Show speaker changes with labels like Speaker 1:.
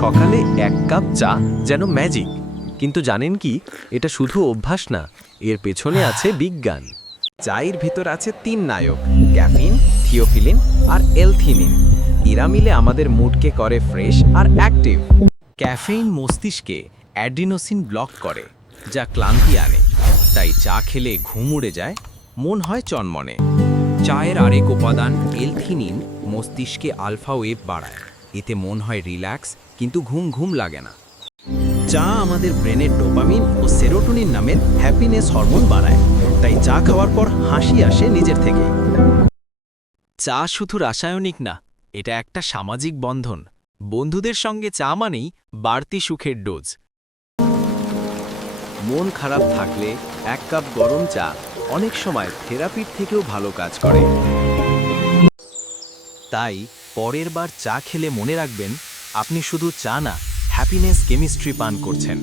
Speaker 1: সকালে এক কাপ চা যেন ম্যাজিক কিন্তু জানেন কি, এটা শুধু অভ্যাস না, এর পেছনে আছে বিজ্ঞান।
Speaker 2: চায়ের ভেতর আছে তিন নায়ক, ক্যাফিন, থিওফিলিন আর এলথিনিন। এরা মিলে আমাদের মুডকে করে ফ্রেশ আর অ্যাক্টিভ। ক্যাফেইন মস্তিষ্কে অ্যাডিনোসিন ব্লক করে, যা ক্লান্তি আনে। তাই চা খেলে ঘুম উড়ে যায়, মন হয় চনমনে। চায়ের আরেক উপাদান এলথিনিন মস্তিষ্কে আলফা ওয়েভ বাড়ায়। এতে মন হয় রিল্যাক্স, কিন্তু ঘুম ঘুম লাগে না। চা আমাদের ব্রেনের ডোপামিন ও সেরোটোনিন নামের হ্যাপিনেস হরমোন বাড়ায়, তাই চা খাওয়ার পর হাসি আসে নিজের থেকে। চা শুধু রাসায়নিক না, এটা একটা সামাজিক বন্ধন। বন্ধুদের সঙ্গে চা মানেই বাড়তি সুখের ডোজ। মন খারাপ থাকলে এক কাপ গরম চা অনেক সময় থেরাপির থেকেও ভালো কাজ করে। তাই পরের বার চা খেলে মনে রাখবেন আপনি শুধু চা না হ্যাপিনেস কেমিস্ট্রি পান করছেন।